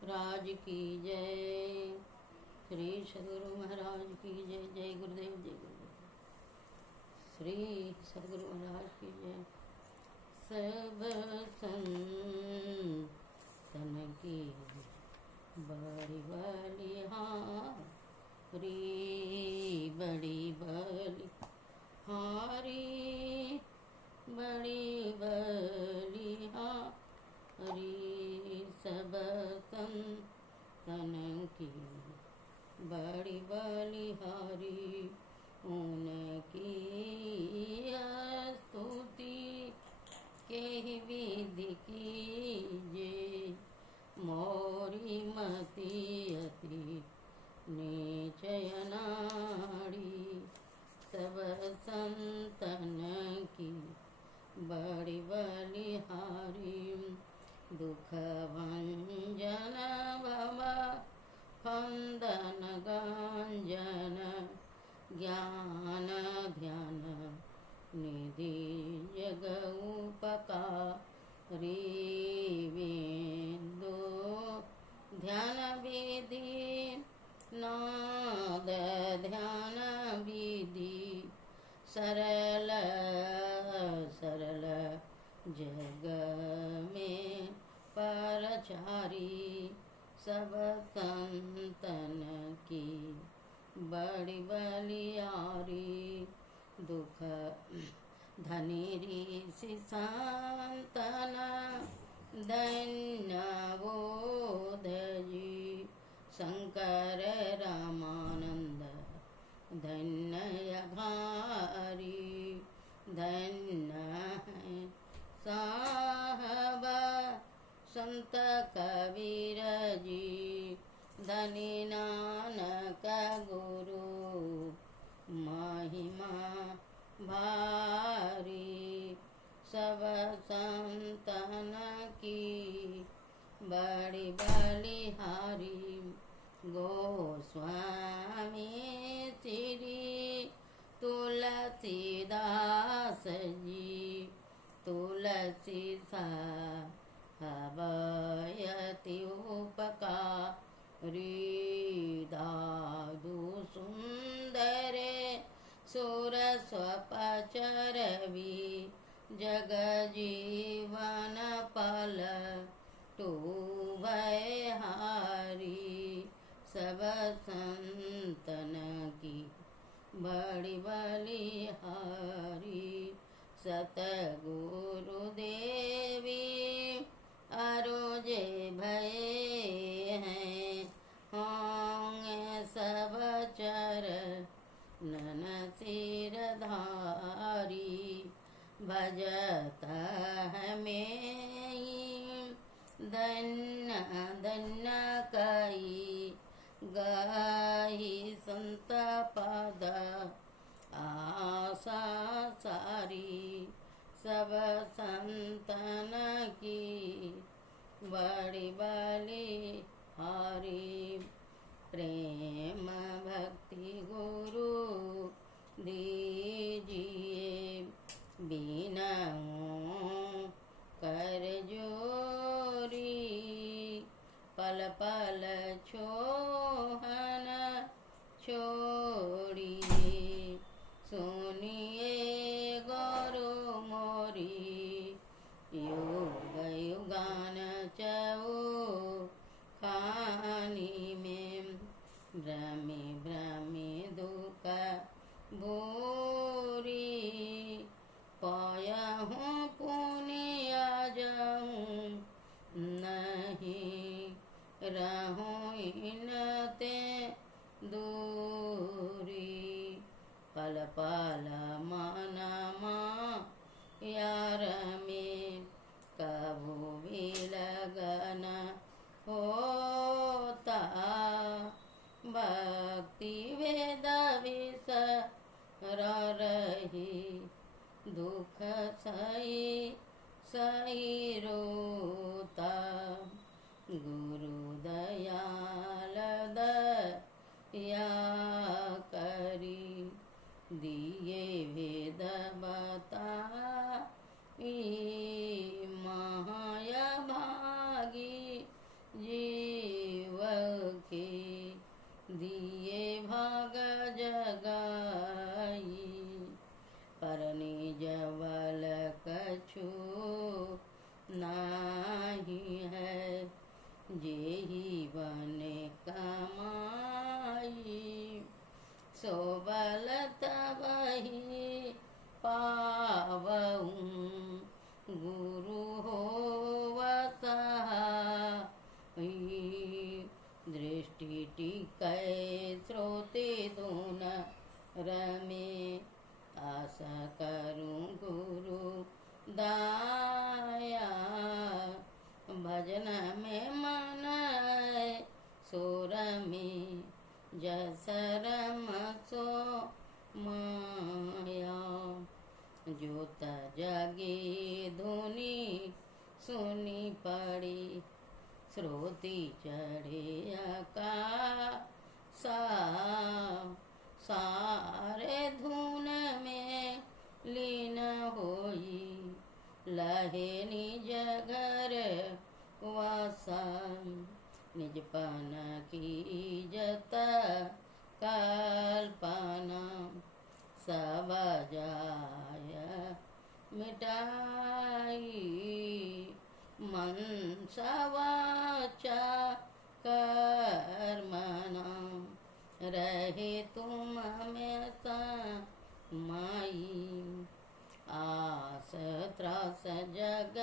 राज की जय। श्री सदगुरु महाराज की जय। जय गुरुदेव, जय गुरुदेव। श्री सदगुरु महाराज की जय। सब संतन की बड़ी बलिहारी, बड़ी बलिहारी, बड़ी बलिहारी। सब संतन की बड़ी बलिहारी, उनकी स्तुति के विधि कीजे। मोरी मति अति निचय नाड़ी, सब संतन की बड़ी बलिहारी। दुख भंजन भवा खंदन गांजन, ज्ञान ध्यान निधि जग उपकारी। बिंदु ध्यान विधि नाद ध्यान विधि, सरल सरल जग में परचारी। सब संतन की बड़ी बलिहारी। दुख धनी ऋषि संतन धन्य बोध जी। शंकर रामानंद धन्य घारी, धन्य है साहब संत कबीर जी। धनी नानक गुरु महिमा भारी। सब संतन की बड़ी बलिहारी। गोस्वामी श्री तुलसीदास जी, तुलसी साहबयति उपकारी। दादु सुंदरे सुर स्वपचरवि, जग जीवन पल तू भयहारी। सब संतन की बड़ी बलिहारी। सतगुरु देवी अरोजे भय हैं, होंगे सब चरणन सिरधारी। भजत हमें धन्य धन्य कई, गाही संत पद आशा सारी। सब संतन की बड़ी बलिहारी। प्रेम भक्ति गुरु दीजिए, बिनऊं कर जोरी। पल पल छोहन छोड़ी, सुनिए गौरु मोरी। युग युगान चऊ खानी में, भ्रमी भ्रमी दुख भूरी। पाया हूँ पुण्य जाऊँ नहीं, रहूँ इनते दूरी। पल पल मन यार में, कभू भी लगन होता। भक्ति वेद विसर रही, दुख सही सही रोता। गुरु दयाल दया करी, दिए वेद बता। माया भागी जी जेहि बने कमाई सो बल तबहि पावऊं गुरु होवत दृष्टि टिकै श्रोते धुन रमे आशा करूं गुरु दाया भजन में मन सोर में जसरम सो माया जोत जगे धुनि सुनी पड़ी श्रोति चढ़े आकाशा सारे धुन में लीन होई लहे निज घर वासा निज पान की जत कल्पना सब जाय मिटाई मन सवाचा कर्मणा रहे तुम में समाई आस त्रास जग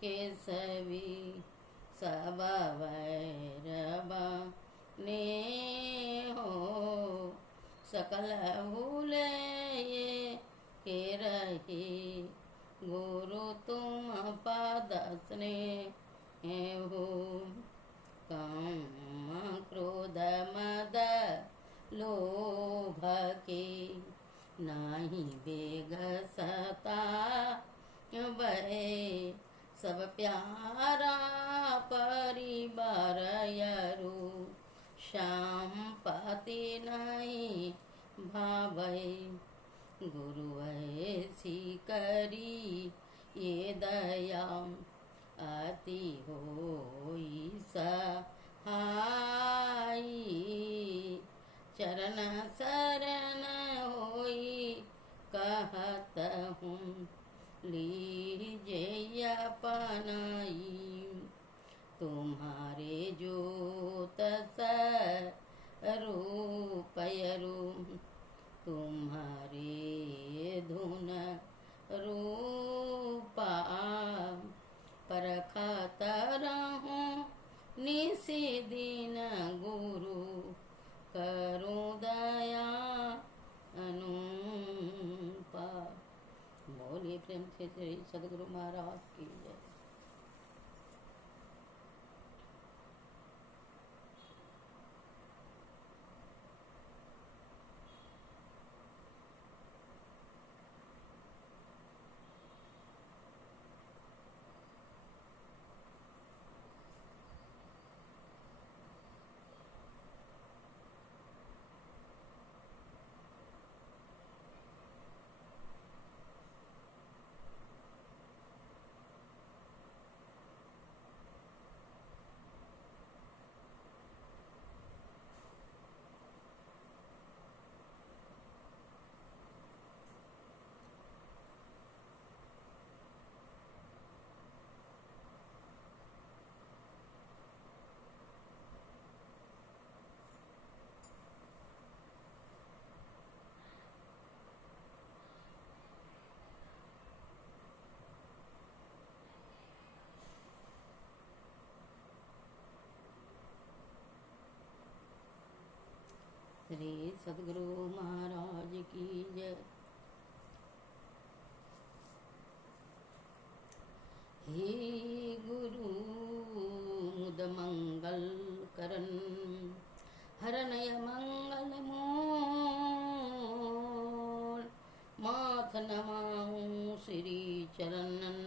के सभी सब वैरवा ने हो सकल भूले ये के रहे गुरु तुम पाद स्नेह हो काम क्रोध मद लोभ के नाही बेग सता बहे सब प्यारा परिवार यरु श्याम पाति नहीं भावै गुरु ऐसी करी ये दया अति होई सहाई चरण शरण होई कहत हूँ लीजिए अपनाई तुम्हारे जोत रूपयरू तुम्हारे धुन रूपा परखत रहूं निसी दिन गुरु करूं दया अनुपा। बोलिए प्रेम से श्री सदगुरु महाराज की जय। श्री सदगुरु महाराज की जय। हे गुरु मुद मंगल करन हरनय मंगल मोल माथ नमाऊं श्री चरणन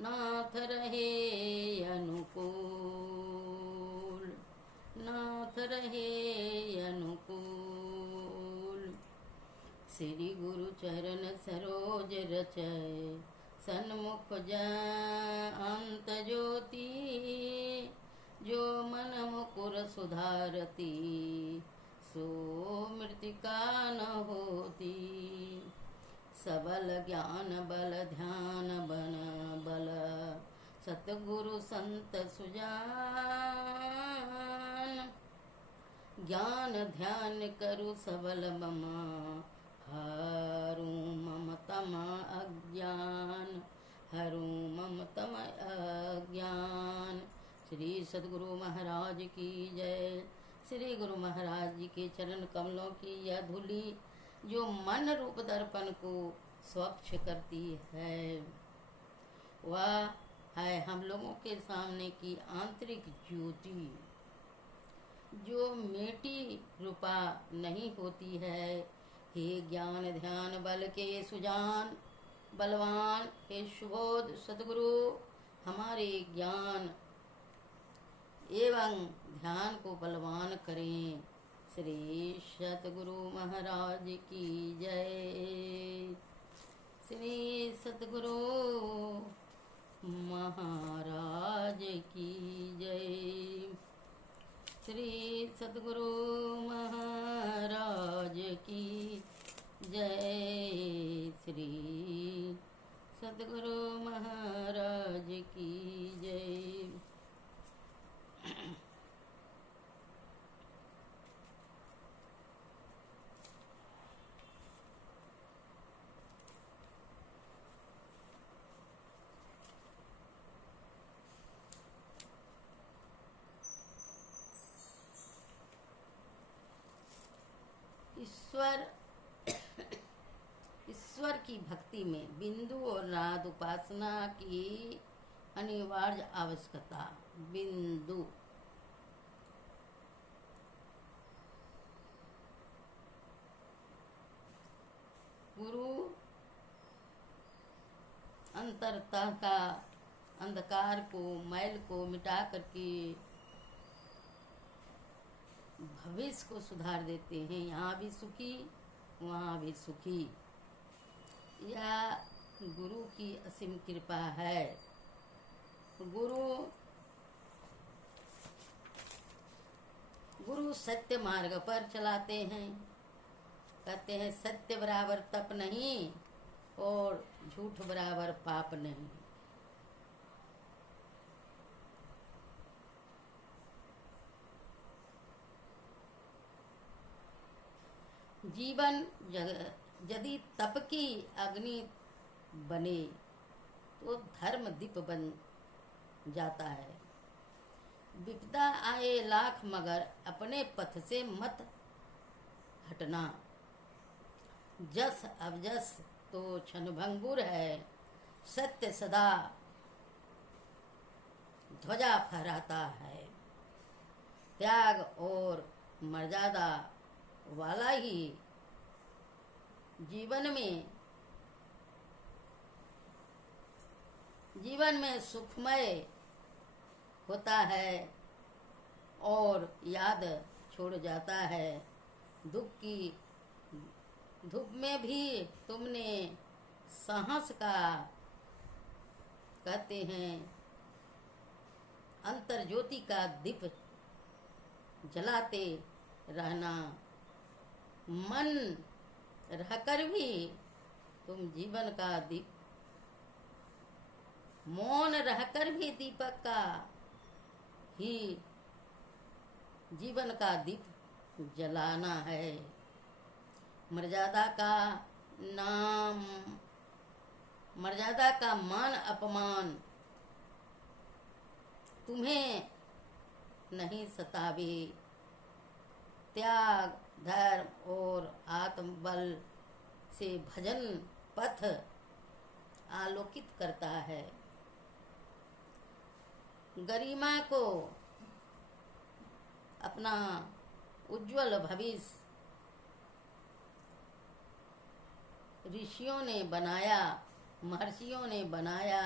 नाथ रहे अनुकूल नाथ रहे अनुकूल। श्री गुरु चरण सरोज रचय सन्मुख अंत ज्योति जो मन मुकुर सुधारती सो मृतिका न होती। सबल ज्ञान बल ध्यान बन बल सतगुरु संत सुजान, ज्ञान ध्यान करु सबल मम, हरू मम तम अज्ञान, हरू मम तम अज्ञान। श्री सद्गुरु महाराज की जय। श्री गुरु महाराज जी के चरण कमलों की यह धूली जो मन रूप दर्पण को स्वच्छ करती है, वह है हम लोगों के सामने की आंतरिक ज्योति, जो मिट्टी रूपा नहीं होती है। हे ज्ञान ध्यान बल के सुजान, बलवान हे सुबोध सद्गुरु, हमारे ज्ञान एवं ध्यान को बलवान करें। श्री सतगुरु महाराज की जय। श्री सतगुरु महाराज की जय। श्री सतगुरु महाराज की जय। श्री सतगुरु महाराज की जय। ईश्वर की भक्ति में बिंदु और नाद उपासना की अनिवार्य आवश्यकता। बिंदु गुरु अंतरतः का अंधकार को, मैल को मिटा करके भविष्य को सुधार देते हैं। यहाँ भी सुखी वहाँ भी सुखी। यह गुरु की असीम कृपा है। गुरु सत्य मार्ग पर चलाते हैं। कहते हैं सत्य बराबर तप नहीं और झूठ बराबर पाप नहीं। जीवन यदि तप की अग्नि बने तो धर्म दीप बन जाता है। विपदा आए लाख मगर अपने पथ से मत हटना। जस अवजस तो क्षणभंगुर है, सत्य सदा ध्वजा फहराता है। त्याग और मर्यादा वाला ही जीवन में सुखमय होता है और याद छोड़ जाता है। दुख की धूप में भी तुमने साहस का, कहते हैं अंतर ज्योति का दीप जलाते रहना। मन रहकर भी तुम जीवन का दीप, मौन रहकर भी दीपक का ही जीवन का दीप जलाना है। मर्यादा का मान अपमान तुम्हें नहीं सतावे। त्याग धर्म और आत्मबल से भजन पथ आलोकित करता है। गरिमा को अपना उज्जवल भविष्य ऋषियों ने बनाया, महर्षियों ने बनाया।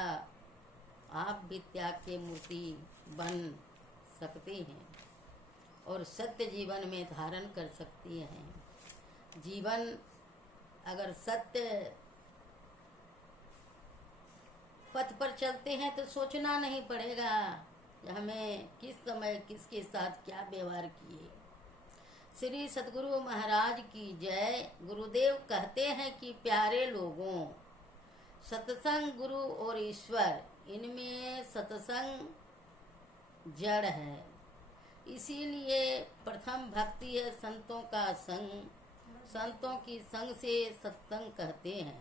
आप भी त्याग के मूर्ति बन सकते हैं और सत्य जीवन में धारण कर सकती हैं। जीवन अगर सत्य पथ पर चलते हैं तो सोचना नहीं पड़ेगा कि हमें किस समय किसके साथ क्या व्यवहार किए। श्री सतगुरु महाराज की जय। गुरुदेव कहते हैं कि प्यारे लोगों, सत्संग, गुरु और ईश्वर इनमें सत्संग जड़ है। इसीलिए प्रथम भक्ति है संतों का संग। संतों की संग से सत्संग कहते हैं।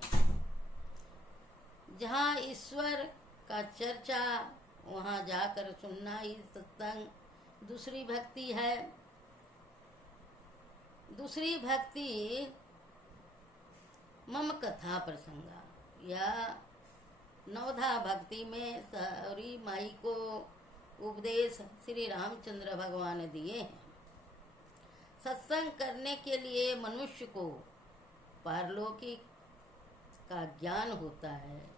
जहाँ ईश्वर का चर्चा वहाँ जाकर सुनना ही सत्संग। दूसरी भक्ति है, दूसरी भक्ति मम कथा प्रसंगा, या नवधा भक्ति में सारी माई को उपदेश श्री रामचंद्र भगवान दिए हैं। सत्संग करने के लिए मनुष्य को पारलौकिक का ज्ञान होता है।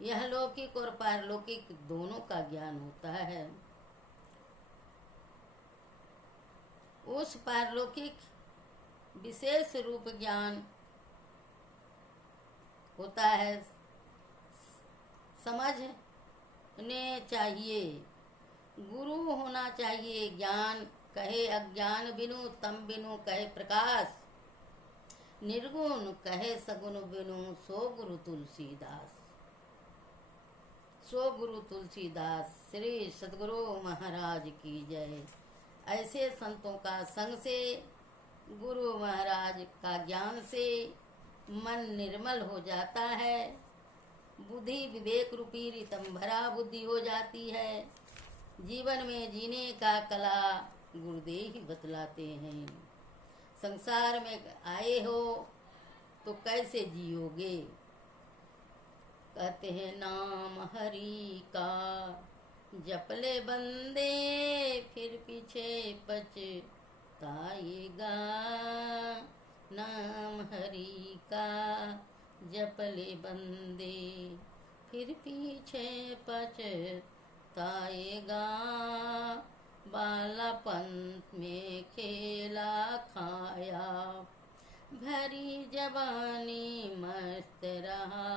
यह लौकिक और पारलौकिक दोनों का ज्ञान होता है। उस पारलौकिक विशेष रूप ज्ञान होता है, समझने चाहिए। गुरु होना चाहिए। ज्ञान कहे अज्ञान बिनु, तम बिनु कहे प्रकाश। निर्गुण कहे सगुण बिनु, सो गुरु तुलसीदास। सो गुरु तुलसीदास। श्री सद्गुरु महाराज की जय। ऐसे संतों का संग से, गुरु महाराज का ज्ञान से मन निर्मल हो जाता है। बुद्धि विवेक रूपी रितम भरा बुद्धि हो जाती है। जीवन में जीने का कला गुरुदेव ही बतलाते हैं। संसार में आए हो तो कैसे जियोगे? कहते हैं नाम हरि का जपले बंदे, फिर पीछे पछताएगा। नाम हरि का जपले बंदे, फिर पीछे पछताएगा। बालापन में खेला खाया, भरी जवानी मस्त रहा।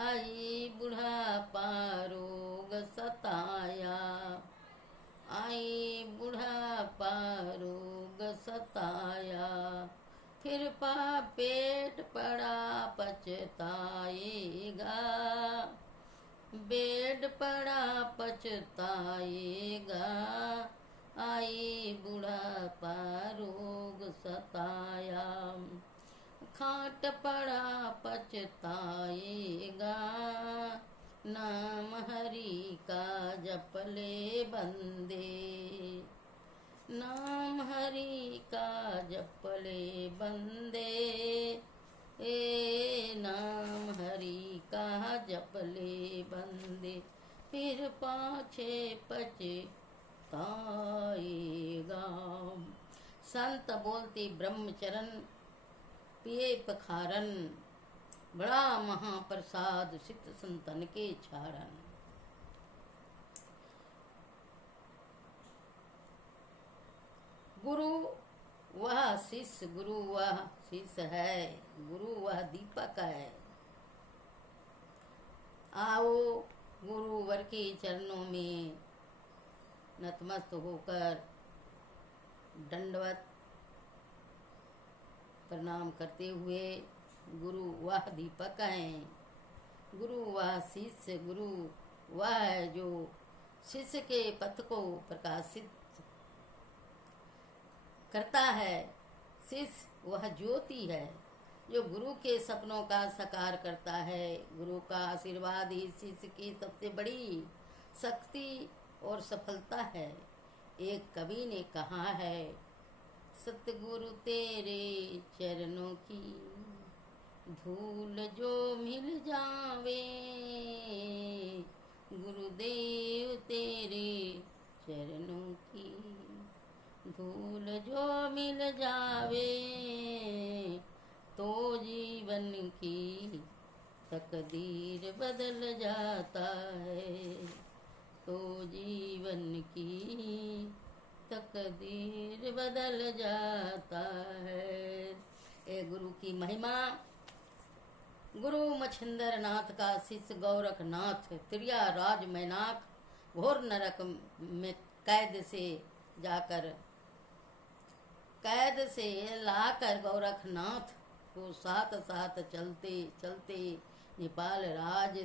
आई बुढ़ापा रोग सताया, आई बुढ़ापा रोग सताया। फिर पेट पड़ा पछताएगा, बेड पड़ा पछताएगा। आई बुढ़ापा रोग सताया, खाट पड़ा पछताएगा। नाम हरि का जपले बंदे, नाम हरि का जपले बंदे। ए नाम हरि का जपले बंदे, फिर पाछे पछताएगा। संत बोलती ब्रह्मचरण पिए पखारन, बड़ा महाप्रसाद सित संतन के छाड़न। गुरु वह शिष्य, गुरु वह शिष्य है, गुरु वह दीपक है। आओ गुरुवर के चरणों में नतमस्त होकर दंडवत प्रणाम करते हुए, गुरु वह दीपक हैं, गुरु वह शिष्य, गुरु वह है जो शिष्य के पथ को प्रकाशित करता है। शिष्य वह ज्योति है जो गुरु के सपनों का साकार करता है। गुरु का आशीर्वाद ही शिष्य की सबसे बड़ी शक्ति और सफलता है। एक कवि ने कहा है, सतगुरु तेरे चरणों की धूल जो मिल जावे, गुरुदेव तेरे चरणों की धूल जो मिल जावे, तो जीवन की तकदीर बदल जाता है, तो जीवन की तकदीर बदल जाता है। ए गुरु की महिमा। गुरु मच्छिंदर नाथ का शिष्य गोरखनाथ त्रिया राज मैनाक घोर नरक में कैद से जाकर, कैद से लाकर गोरखनाथ को साथ साथ चलते चलते नेपाल राज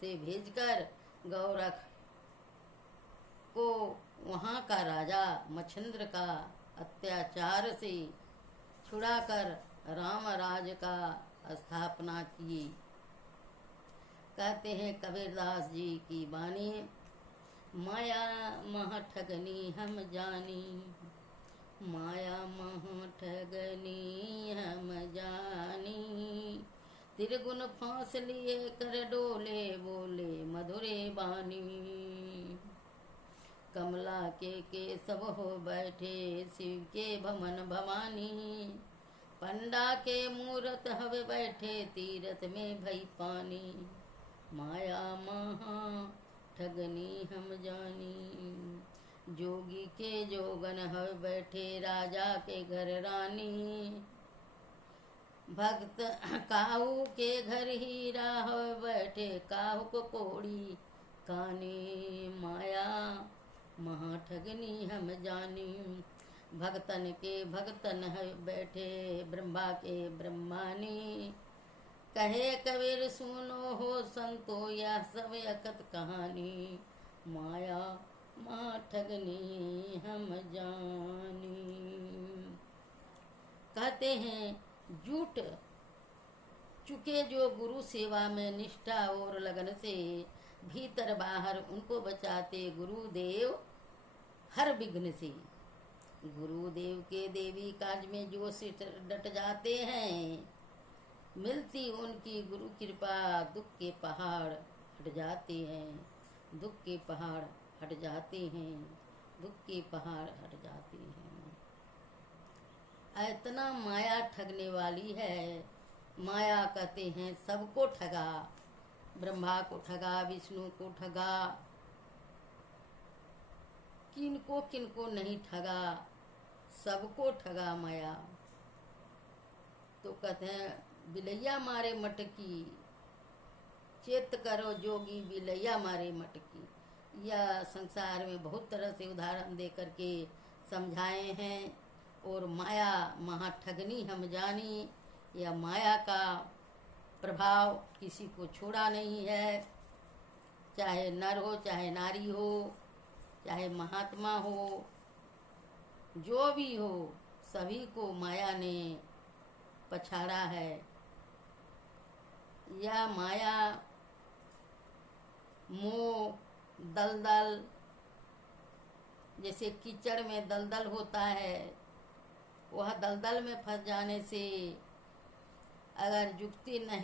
से भेजकर गौरख को वहाँ का राजा मच्छिंद्र का अत्याचार से छुड़ाकर रामराज का स्थापना की। कहते हैं कबीरदास जी की वाणी, माया मह ठगनी हम जानी, माया मह ठगनी हम जानी, त्रिगुण फांस लिए कर डोले बोले मधुरे बानी, कमला के सब हो बैठे शिव के भवन भवानी, पंडा के मूरत हवे बैठे तीरथ में भई पानी, माया महा ठगनी हम जानी, जोगी के जोगन हवे बैठे राजा के घर रानी, भक्त काहू के घर हीरा हवे बैठे काहू को कोड़ी कानी, माया महा ठगनी हम जानी, भगतन के भगतन है बैठे ब्रह्मा के ब्रह्मानी, कहे कबीर सुनो हो संतो यह सब अकत कहानी, माया महा ठगनी हम जानी। कहते हैं जुट चुके जो गुरु सेवा में निष्ठा और लगन से भीतर बाहर उनको बचाते गुरुदेव हर विघ्न से, गुरुदेव के देवी काज में जो सिर डट जाते हैं, मिलती उनकी गुरु कृपा दुख के पहाड़ हट जाते हैं, दुख के पहाड़ हट जाते हैं, दुख के पहाड़ हट जाते हैं। इतना माया ठगने वाली है। माया कहते हैं सबको ठगा, ब्रह्मा को ठगा, विष्णु को ठगा, किनको किनको नहीं ठगा, सबको ठगा माया। तो कहते हैं बिलैया मारे मटकी, चेत करो जोगी बिलैया मारे मटकी। यह संसार में बहुत तरह से उदाहरण दे करके समझाए हैं। और माया महाठगनी हम जानी, यह माया का प्रभाव किसी को छोड़ा नहीं है, चाहे नर हो चाहे नारी हो, चाहे महात्मा हो, जो भी हो, सभी को माया ने पछाड़ा है। यह माया मोह दलदल, जैसे कीचड़ में दलदल होता है, वह दलदल में फंस जाने से अगर जुक्ति नहीं